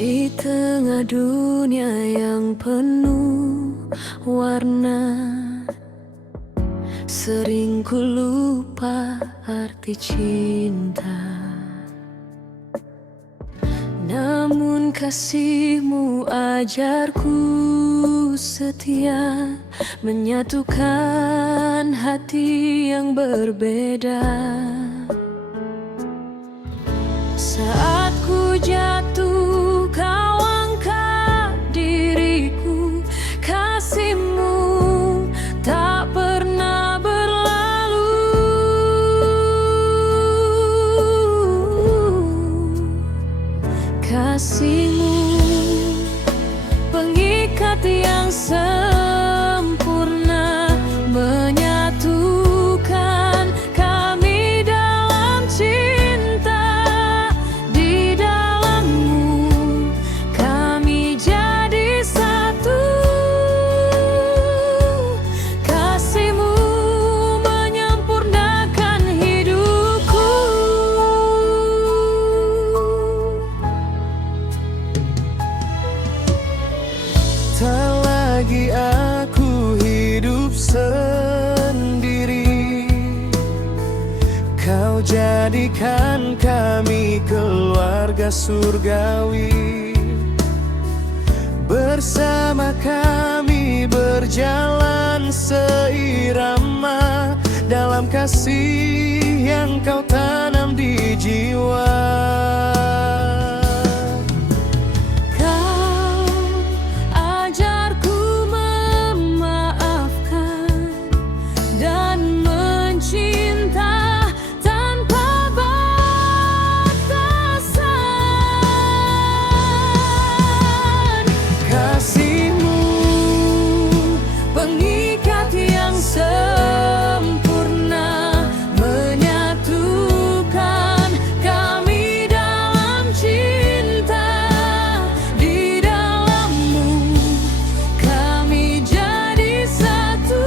Di tengah dunia yang penuh warna, sering ku lupa arti cinta. Namun kasih-Mu ajarku setia, menyatukan hati yang berbeda. Saat ku jatuh, Kau angkat diriku. Kasih-Mu tak pernah berlalu. Kasih-Mu pengikat yang sempurna, menyatukan kami dalam cinta. Di dalam-Mu kami jadi satu. Kasih-Mu menyempurnakan hidupku. Tak lagi aku hidup sendiri, Kau jadikan kami keluarga surgawi. Bersama kami berjalan seirama dalam kasih yang Kau tanam di jiwa. Kau ajarku memaafkan dan mencinta tanpa batasan. Kasih-Mu pengikat yang sempurna, menyatukan kami dalam cinta. Di dalam-Mu kami jadi satu.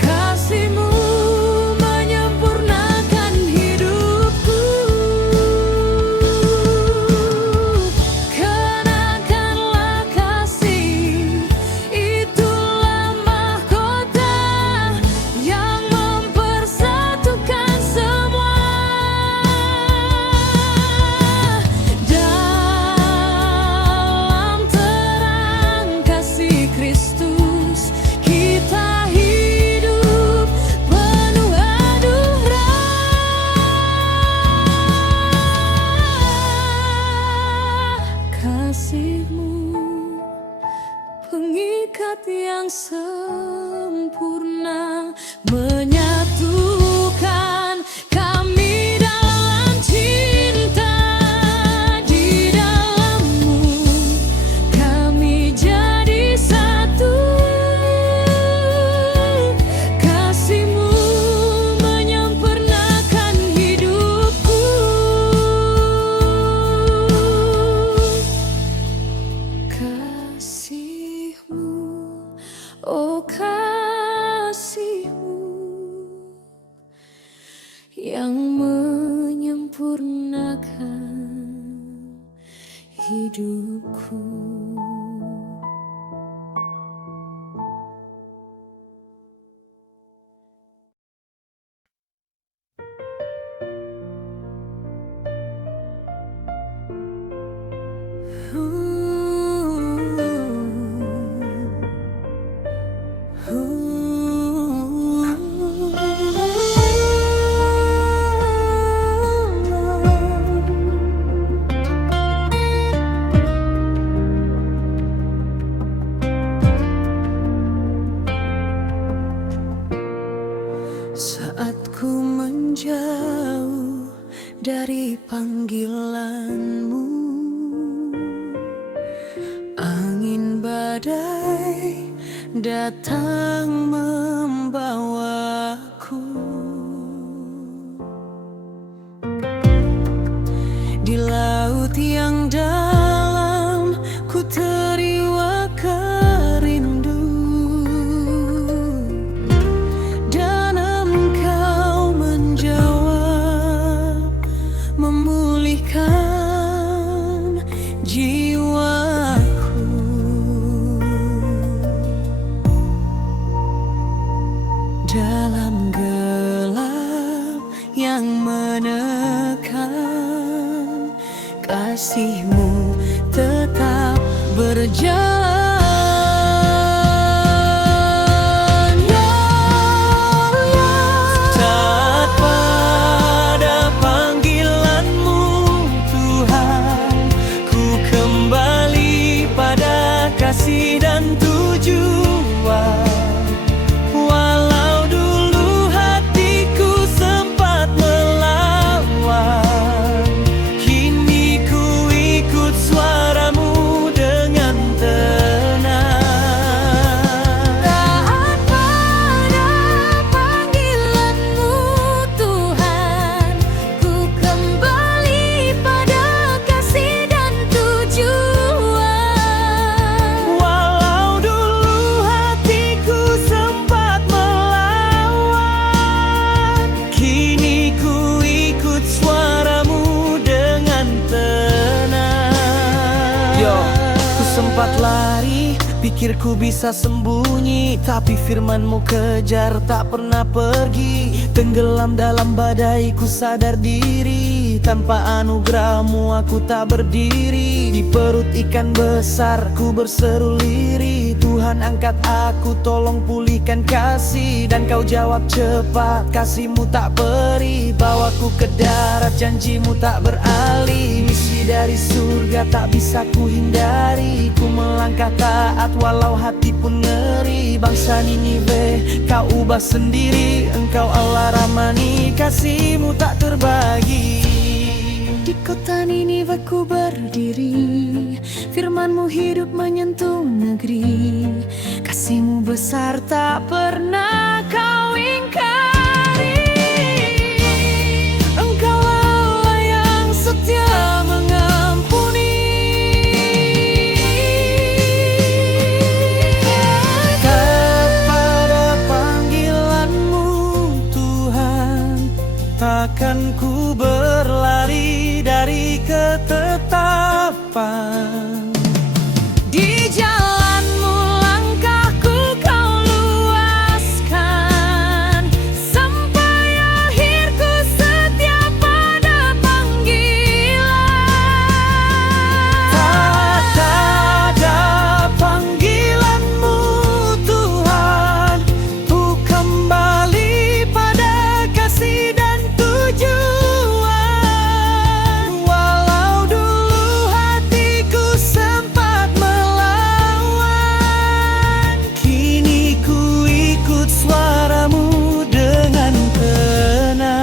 Kasih-Mu menyempurnakan hidupku. Kenakanlah kasih, itulah mahkota yang mempersatukan semua. Dalam terang kasih Kristus kita hidup penuh anugerah. Kasih-Mu pengikat yang sempurna, menyatukan kami dalam cinta. Di dalam-Mu kami jadi satu. Kasih-Mu menyempurnakan hidupku. Kasih-Mu, oh kasih-Mu yang menyempurnakan hidupku. Saat ku menjauh dari panggilan-Mu, angin badai datang membawaku. Di laut laut yang dalam ku teriwa kerindu, dan engkau menjawab memulihkan jiwaku. Dalam gelap yang menekan, kasih-Mu tetap berjalan. Ya Allah, taat pada panggilan-Mu Tuhan, ku kembali pada kasih dan tujuan. Sempat lari, pikirku bisa sembunyi, tapi firman-Mu kejar tak pernah pergi. Tenggelam dalam badai ku sadar diri, tanpa anugerah-Mu aku tak berdiri. Di perut ikan besar ku berseru lirih, Tuhan angkat aku, tolong pulihkan kasih. Dan Kau jawab cepat, kasih-Mu tak perih, bawaku ke darat, janji-Mu tak beralih. Misi dari surga tak bisa ku hindari, ku melangkah taat walau hati pun ngeri. Bangsa Niniwe Kau ubah sendiri, Engkau Allah Rahmani, kasih-Mu tak terbagi. Di kota Niniwe ku berdiri, firman-Mu hidup menyentuh negeri. Kasih-Mu besar tak pernah Kau ingkari. Engkau Allah yang setia mengampuni. Taat pada panggilan-Mu Tuhan, takkan ku berlari dari ketetapan. Di jalan-Mu langkahku Kau luaskan, sampai akhirku setia pada panggilan. Taat pada panggilan-Mu Tuhan, ku kembali pada kasih dan tujuan. Walau dulu hatiku sempat melawan, kini ku ikut suara-Mu dengan tenang.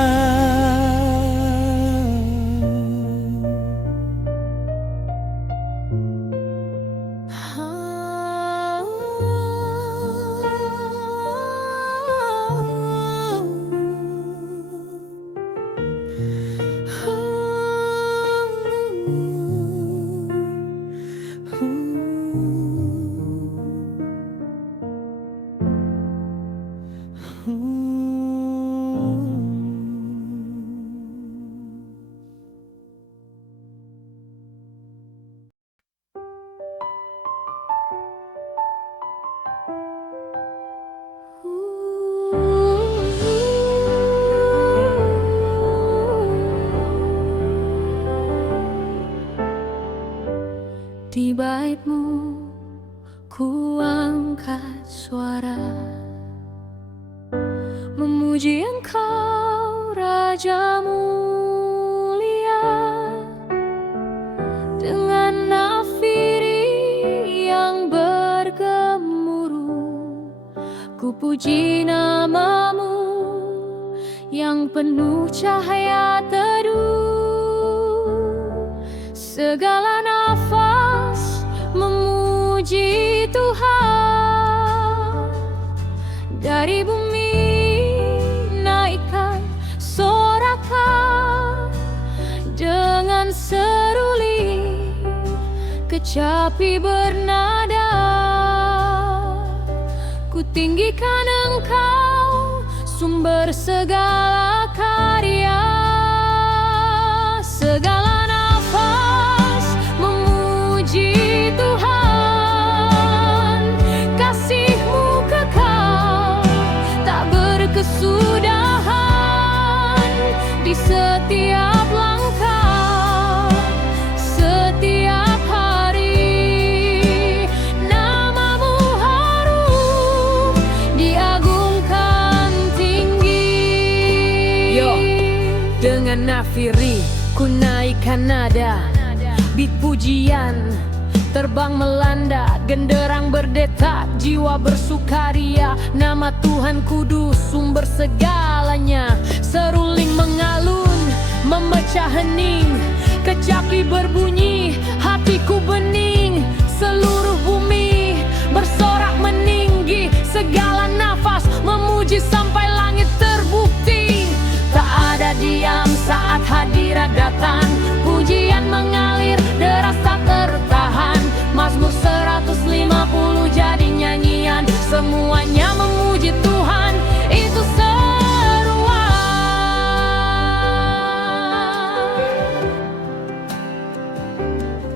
Di bait-Mu ku angkat suara, memuji Engkau Raja mulia. Dengan nafiri yang bergemuruh, ku puji nama-Mu yang penuh cahaya teduh. Segala nafas memuji Tuhan, dari bumi naikkan sorakan dengan seru liar. kecapi bernada. Ku tinggikan Engkau, sumber segala karya. Segala nafas memuji Tuhan. Kasih-Mu kekal, tak berkesudahan. Di setiap langkah, setiap hari, nama-Mu harum, diagungkan tinggi. Yo, dengan nafiri ku naikkan nada, beat pujian terbang melanda, genderang berdetak, jiwa bersukaria. Nama Tuhan kudus, sumber segalanya. Seruling mengalun, memecah hening, kecapi berbunyi, hatiku bening. Seluruh bumi bersorak meninggi, segala nafas memuji sampai langit terbukti. Tak ada diam saat hadirat datang, pujian mengalir deras tak tertahan. Mazmur 150 jadi nyanyian, semuanya memuji Tuhan, itu seruan.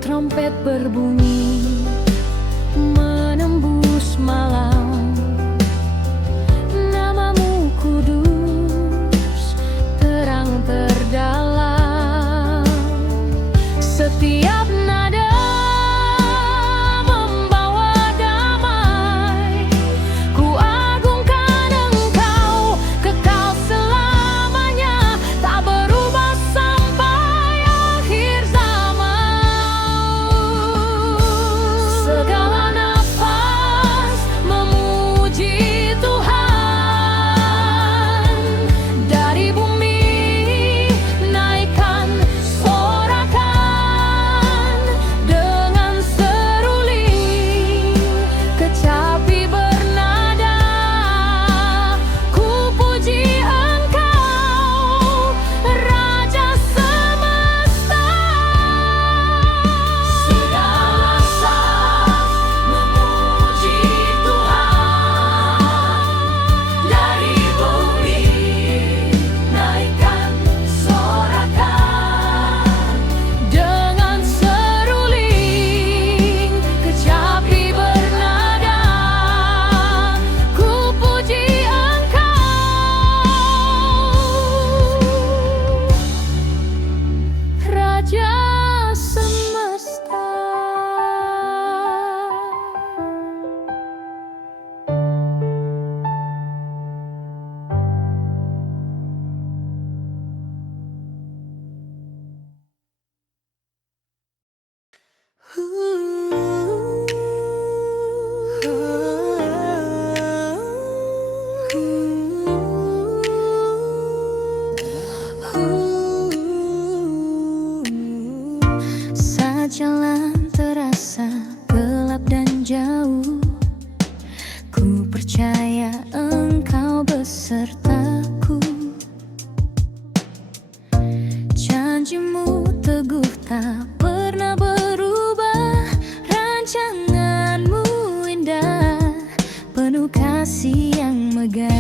Trompet berbunyi menembus malam, nama-Mu kudus, terang terdalam. Setiap nada membawa damai. Ku agungkan Engkau, kekal selamanya, tak berubah sampai akhir zaman. Segala nafas memuji Tuhan. Dari bumi naikkan sorakan, dengan seruling kecapi bernada. Ku puji Engkau, Raja semesta. Segala sang memuji Tuhan. Dari bumi naikkan sorakan, dengan seruling kecapi bernada. Ku puji Engkau, Raja semesta. Saat jalan terasa gelap dan jauh, ku percaya Engkau besertaku. Janji-Mu teguh tak pernah berubah, rancangan-Mu indah, penuh kasih yang megah.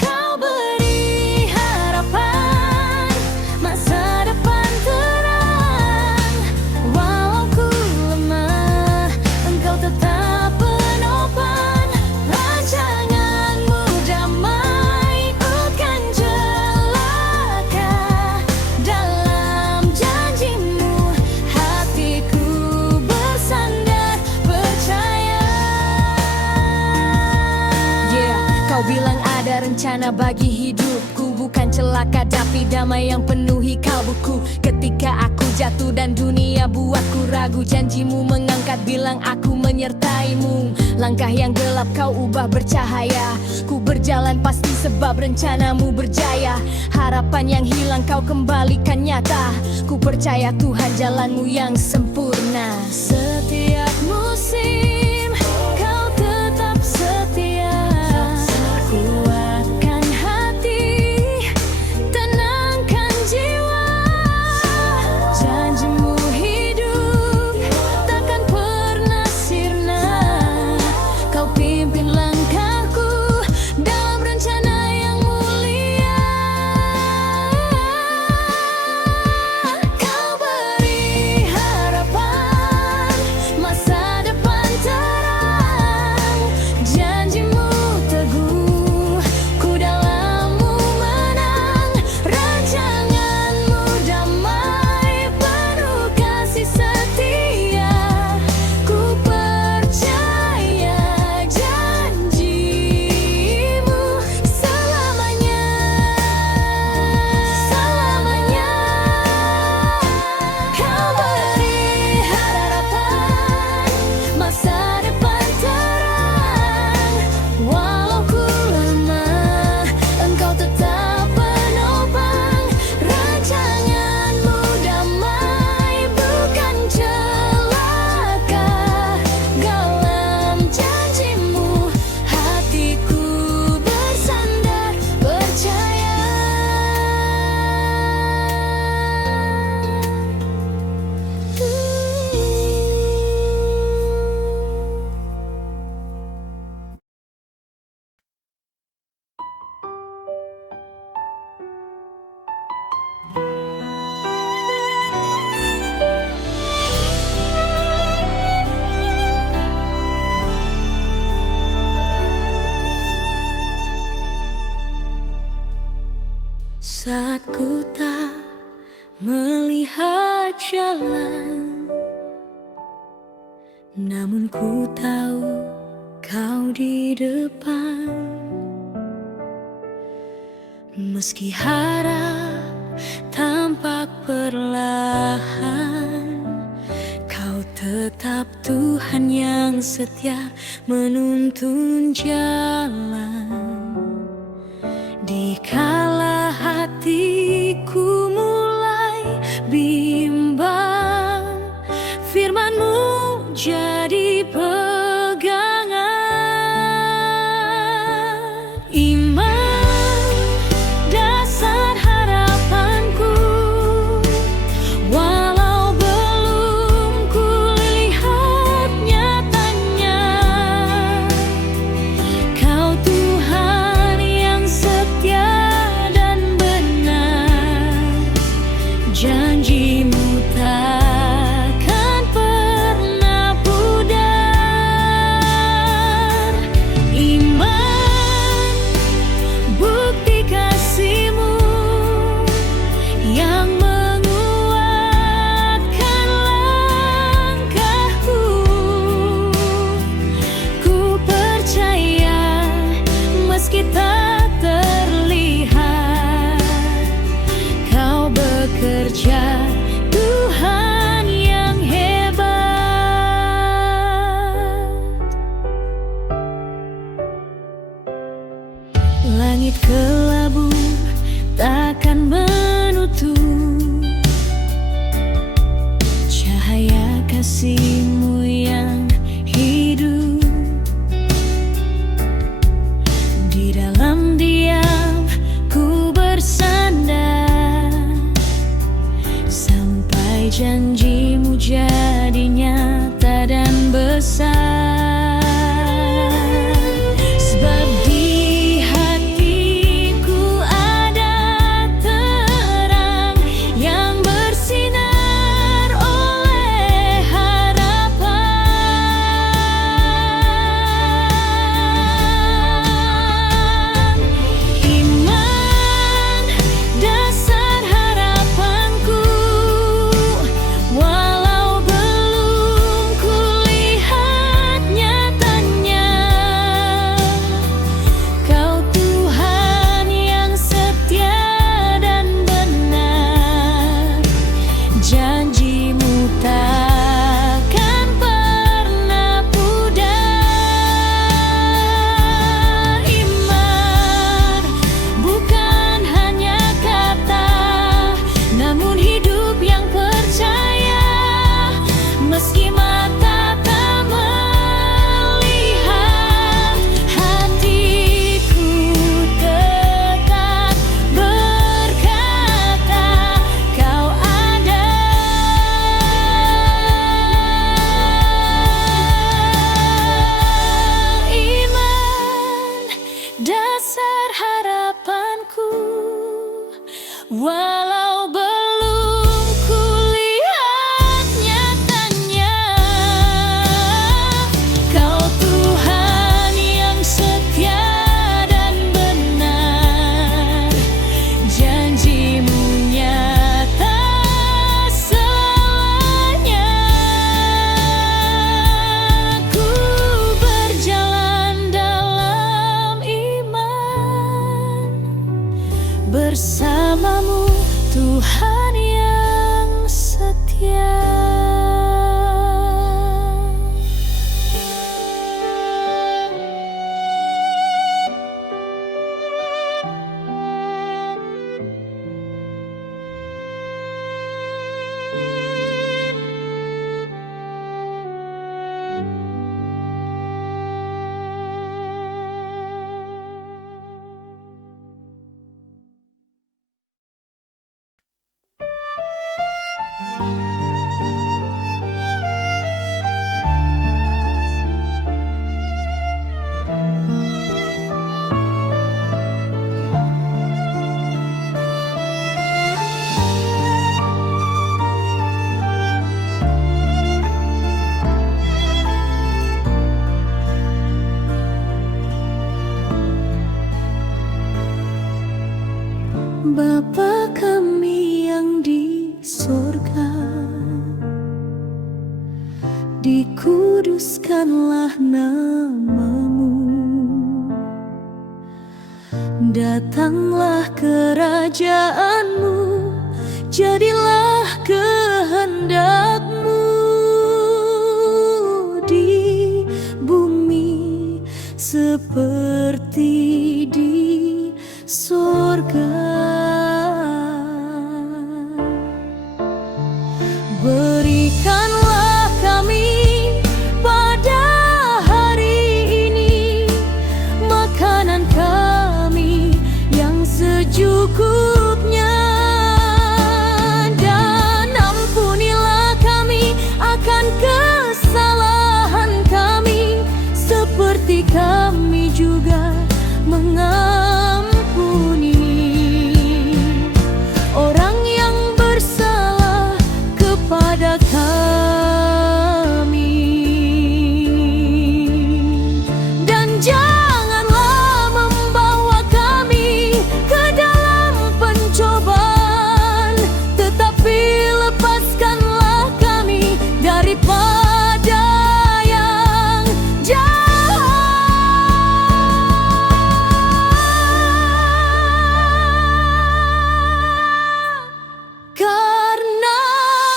Kau beri harapan, masa depan terang. Walau ku lemah, Engkau tetap penopang. Rancangan-Mu damai, bukan celaka. Dalam janji-Mu hatiku bersandar percaya. Kau bilang ada rencana bagi hidupku, bukan celaka tapi damai yang penuhi kalbuku. Ketika aku jatuh dan dunia buatku ragu, janji-Mu mengangkat, bilang aku menyertai-Mu. Langkah yang gelap Kau ubah bercahaya. Ku berjalan pasti sebab rencana-Mu berjaya. Harapan yang hilang Kau kembalikan nyata. Ku percaya Tuhan jalan-Mu yang sempurna. Setiap musim Kau tetap setia. Ku tak melihat jalan, namun ku tahu kau di depan. Meski harap tampak perlahan, kau tetap Tuhan yang setia menuntun jalan. Dikala hatiku mulai bimbang, firman-Mu jadi pegangan. Iman, dasar harapanku, walau belum kulihat nyatanya. Kau Tuhan yang setia dan benar, janji-Mu takkan pernah pudar. Iman, bukti kasih-Mu yang menguatkan langkahku. Ku percaya meski tak terlihat, Kau bekerja, Tuhan yang hebat. Langit kelabu takkan menutup cahaya kasih-Mu yang hidup. Di dalam diam ku bersandar, sampai janji-Mu jadi nyata dan besar. Sebab di hatiku ada terang yang bersinar oleh harapan. Iman, dasar harapanku, walau belum kulihat nyatanya. Kau Tuhan yang setia dan benar, janji-Mu takkan pernah pudar. Iman, bukan hanya kata, namun hidup yang percaya. Meski mata tak melihat, hatiku tetap berkata, Kau ada. Iman, dasar harapanku, walau belum kulihat nyatanya. Kau Tuhan yang setia dan benar, janji-Mu nyata selamanya. Ku berjalan dalam iman, bersama-Mu Tuhan yang setia. namamu. Datanglah kerajaanmu, jadilah kehendakmu di bumi seperti di sorga. Berikanlah kami pada hari ini makanan kami yang secukupnya, dan ampunilah kami akan kesalahan kami seperti kami juga mengampuni orang yang bersalah kepada kami. Dan janganlah membawa kami ke dalam pencobaan, tetapi lepaskanlah kami daripada yang jahat. Karena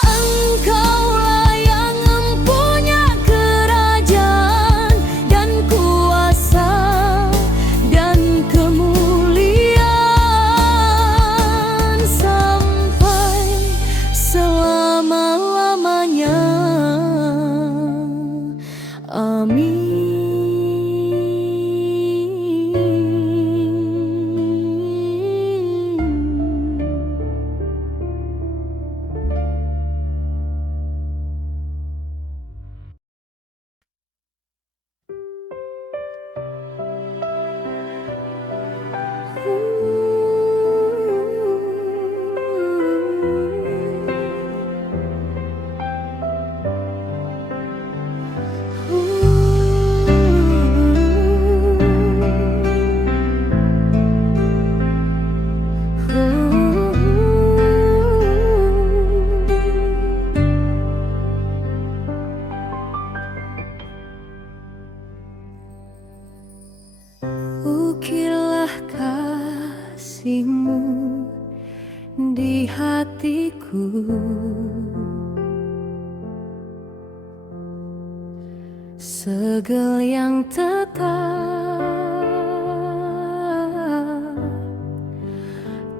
Engkaulah yang mempunyai kerajaan dan kuasa dan kemuliaan sampai selama-lamanya. Amin. Ukirlah kasih-Mu di hatiku, segel yang tetap,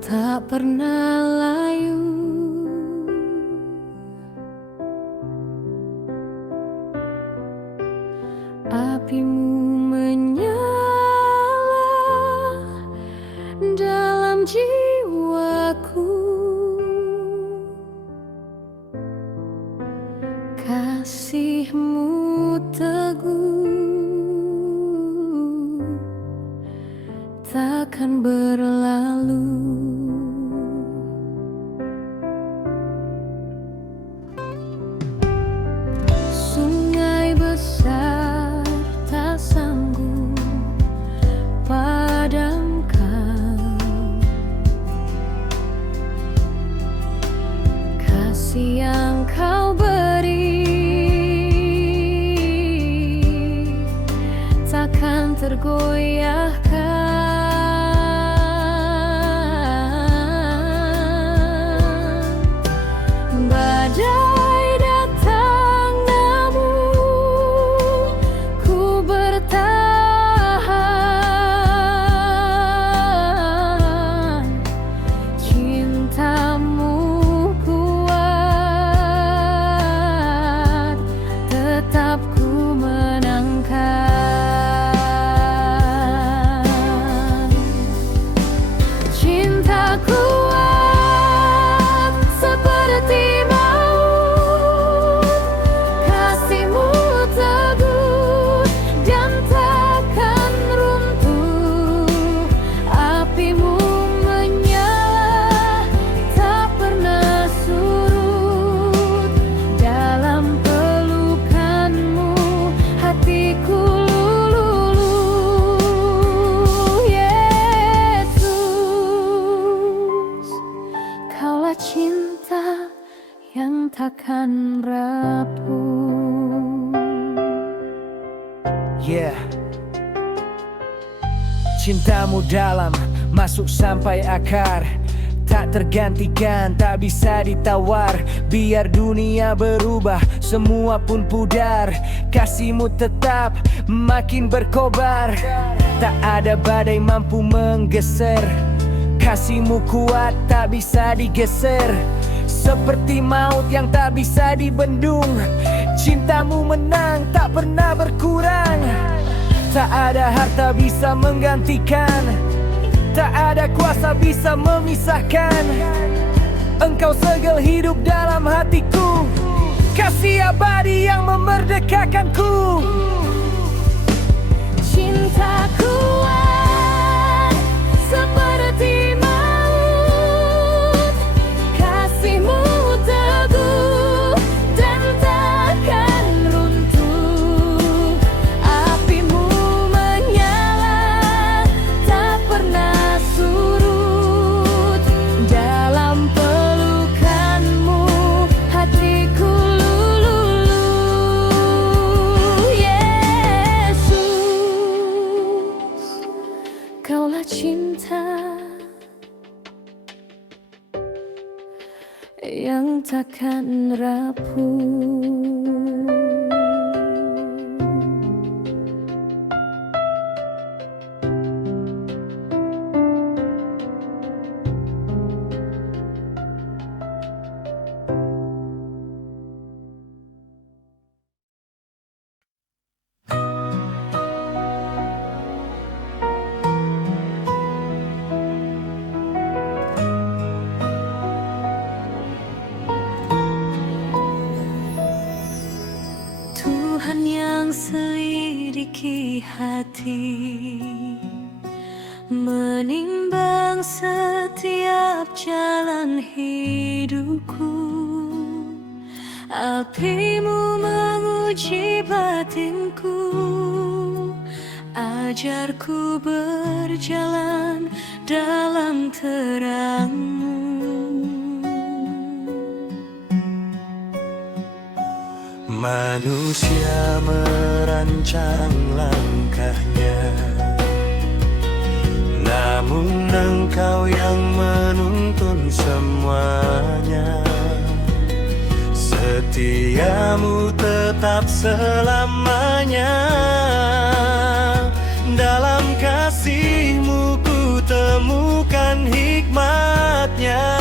tak pernah layu. Api-Mu menyala dalam jiwaku, kasih-Mu teguh, takkan berlalu. Sungai besar tak sanggup padamkan kasih yang Kau beri, takkan tergoyahkan. Badai datang namun ku bertahan, cinta-Mu kuat, tetap ku menangkan. Yeah. Cintamu dalam, masuk sampai akar, tak tergantikan, tak bisa ditawar. Biar dunia berubah, semua pun pudar, kasihmu tetap makin berkobar. Tak ada badai mampu menggeser, kasihmu kuat tak bisa digeser. Seperti maut yang tak bisa dibendung, cintamu menang tak pernah berkurang. Tak ada harta bisa menggantikan, tak ada kuasa bisa memisahkan. Engkau segel hidup dalam hatiku, kasih abadi yang memerdekakanku. Cinta kuat seperti maut, kasihmu teguh dan takkan runtuh. Apimu menyala, tak pernah surut. Dalam pelukanmu hatiku luluh. Yesus, Kaulah cinta yang takkan rapuh. Tuhan yang selidiki hati, menimbang setiap jalan hidupku. Apimu menguji batinku, ajarku berjalan dalam terang-Mu. Manusia merancang langkahnya, namun Engkau yang menuntun semuanya. Setiamu tetap selamanya, dalam kasih-Mu ku temukan hikmatnya.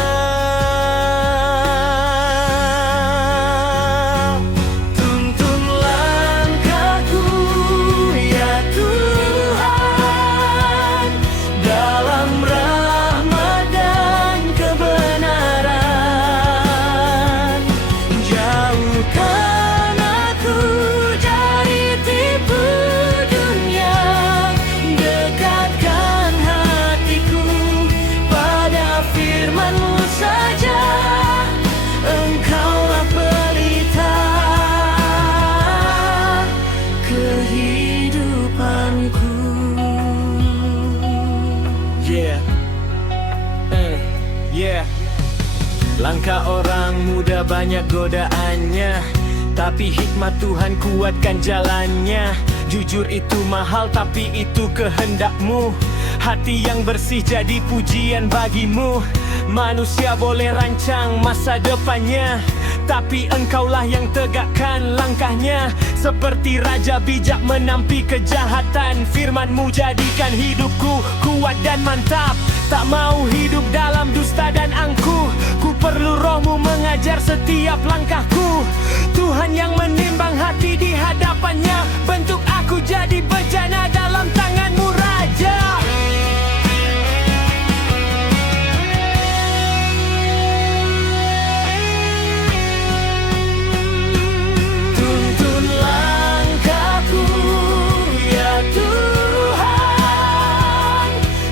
Langkah orang muda banyak godaannya, tapi hikmat Tuhan kuatkan jalannya. Jujur itu mahal, tapi itu kehendak-Mu. Hati yang bersih jadi pujian bagi-Mu. Manusia boleh rancang masa depannya, tapi Engkaulah yang tegakkan langkahnya. Seperti raja bijak menampi kejahatan, firman-Mu jadikan hidupku kuat dan mantap. Tak mau hidup dalam dusta dan angkuh, ku perlu Roh-Mu mengajar setiap langkahku. Tuhan yang menimbang hati di hadapannya, bentuk aku jadi bejana dalam tangan-Mu Raja. Tuntun langkahku ya Tuhan,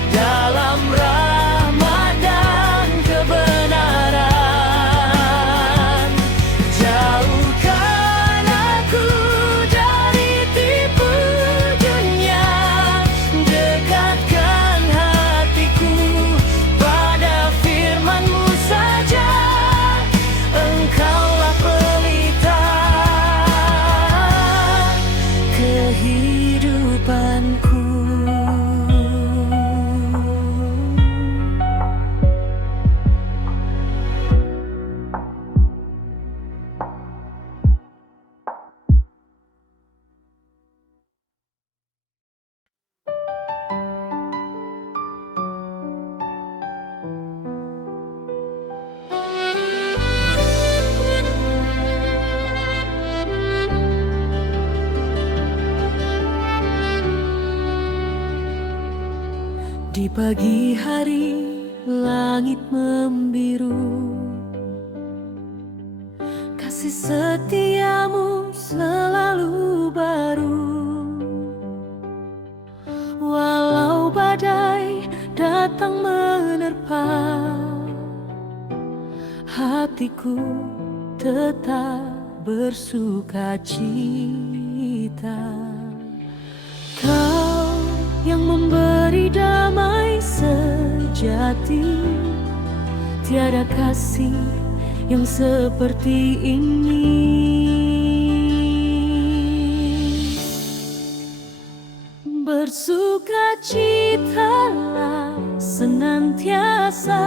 dalam rahmat dan kebenaran. Jauhkan aku dari tipu Di pagi hari langit membiru, kasih setiamu selalu baru. Walau badai datang menerpa, hatiku tetap bersuka cita. Kau yang memberi damai sejati, tiada kasih yang seperti ini. Bersukacitalah senantiasa,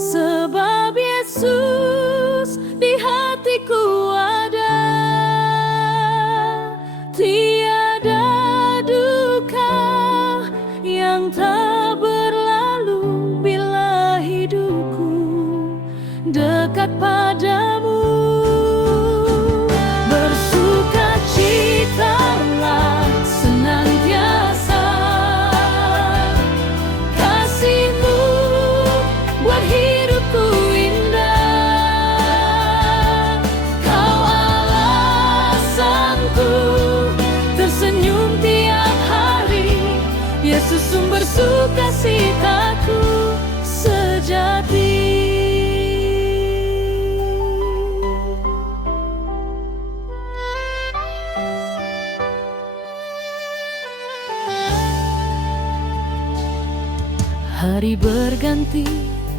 sebab Yesus di hatiku ada. Tiada duka yang tak berlalu bila hidupku dekat padamu. Bersukacitalah senantiasa, kasih-Mu buat hidupku indah. Kau alasanku tersenyum tiap hari, Yesus sumber sukacitaku sejati. Hari berganti,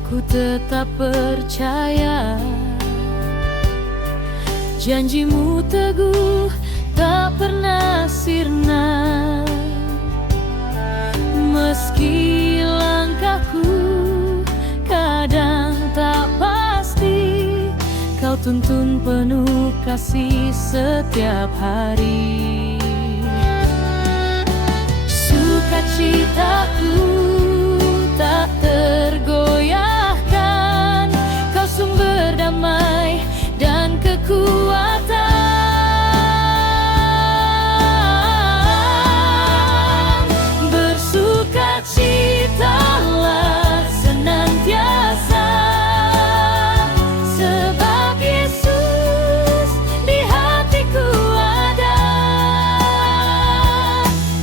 ku tetap percaya, janji-Mu teguh tak pernah sirna. Meski langkahku kadang tak pasti, Kau tuntun penuh kasih setiap hari. Sukacitaku tak tergoyahkan, Kau sumber damai dan kekuatan. Bersukacitalah senantiasa, sebab Yesus di hatiku ada.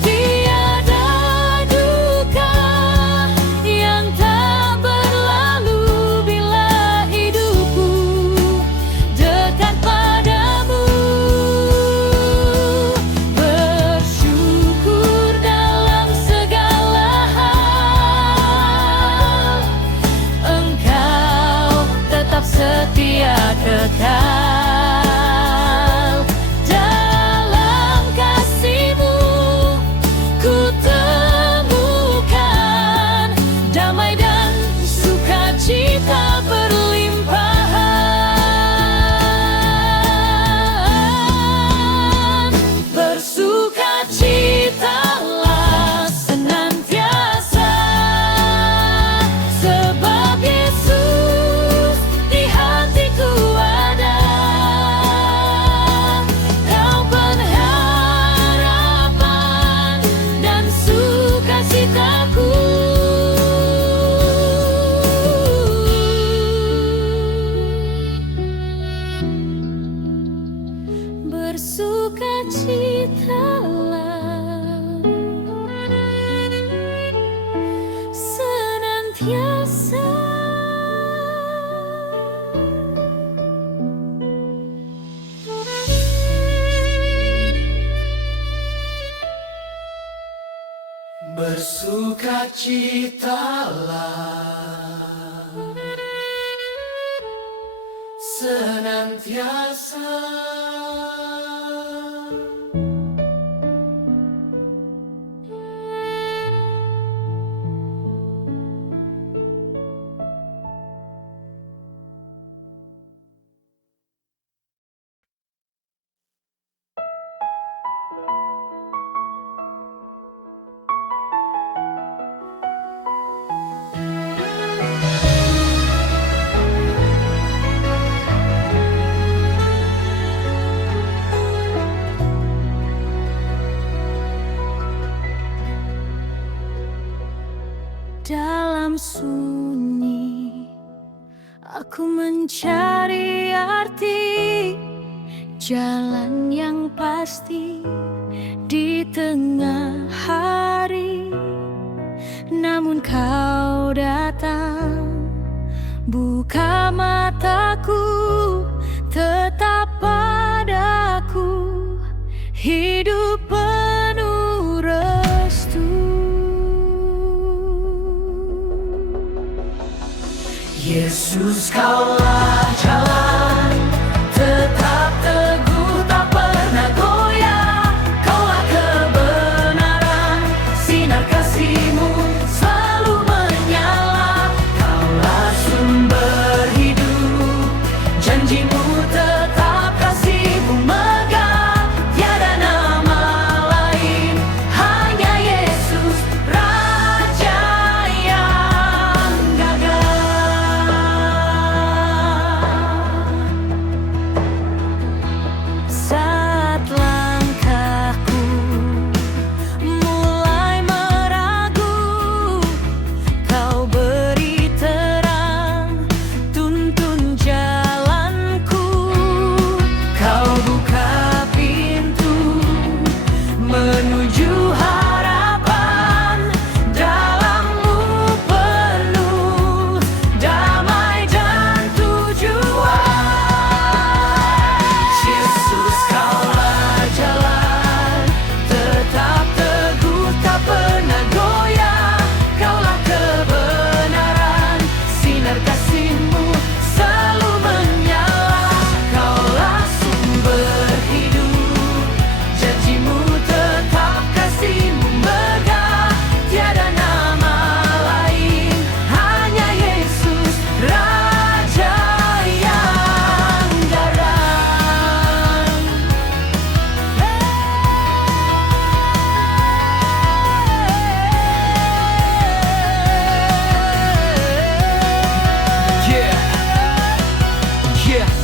Tiada duka yang tak berlalu bila hidupku dekat padamu. Bersyukur dalam segala hal, Engkau tetap setia kekal. Dalam kasih-Mu ku temukan damai dan sukacita berlimpahan. Bersukacitalah senantiasa, sebab Yesus di hatiku ada. Kau pengharapan dan sukacitaku. Bersukacitalah senantiasa. Bersukacitalah senantiasa. Dalam sunyi aku mencari arti, jalan yang pasti di tengah hari. Namun kau datang, buka mataku, tetap padaku, hidup penuh restu. Yesus, kaulah jalan, tetap teguh, tak pernah goyah. Kaulah kebenaran, sinar kasih-Mu selalu menyala. Kaulah sumber hidup, janji-Mu tetap, kasih-Mu megah. Tiada nama lain, hanya Yesus, Raja yang gagah. Saat langkahku mulai meragu, Kau beri terang, tuntun jalanku. Kau buka pintu menuju harapan, dalam-Mu penuh damai dan tujuan. Yesus, kaulah jalan, tetap teguh, tak pernah goyah. Kaulah kebenaran, sinar kasih-Mu selalu menyala. Kaulah sumber hidup, janji-Mu tetap, kasih-Mu megah. Tiada nama lain, hanya Yesus, Raja yang garang.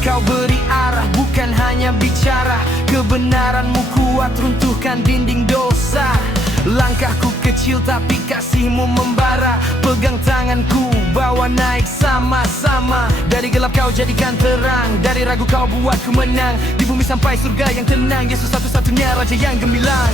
Kau beri arah, bukan hanya bicara. Kebenaran-Mu kuat, runtuhkan dinding dosa. Langkahku kecil tapi kasih-Mu membara. Pegang tanganku, bawa naik sama-sama. Dari gelap Kau jadikan terang, dari ragu Kau buatku menang. Di bumi sampai surga yang tenang, Yesus satu-satunya Raja yang gemilang.